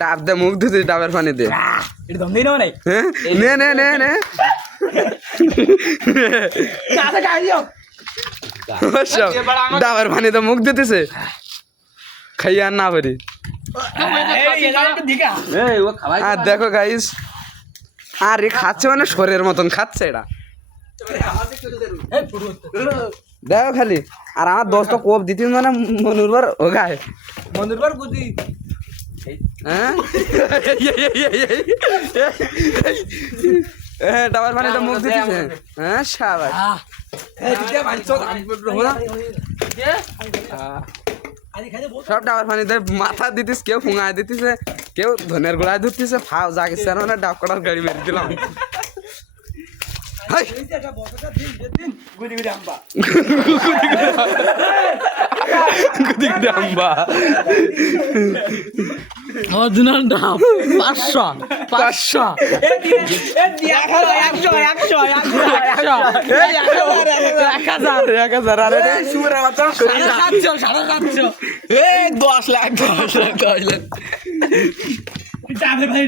ডাব দে মুখ ধুতে ডাবের পানি দে এটা দম দিই না নাই নে নে নে নে কাছে খাই দিও ডাবের পানি তো মুখ দিতেছে খাইয়ে আর না পারি আর দেখো গাইস আর এ খাচ্ছে মানে শরীরের মতন খাচ্ছে এটা দেখো খালি আর আমার দোস্ত কোপ দিতে মানে মনুরবার ও গায়ে মন্দুরবার গুদি হ্যাঁ ডাবার পানি তো মুখ দিতেছে হ্যাঁ শাবাশ সব ডাবার পানিতে মাথা দিতিস কেউ ফুঙায় দিতেছে কেউ ধনের গোড়ায় ধরতেছে ফাও জাগিস মানে ডাব কটার গাড়ি মেরে দিলাম গুদি আম্বা অরিজিনাল দাম 500 10 লাখ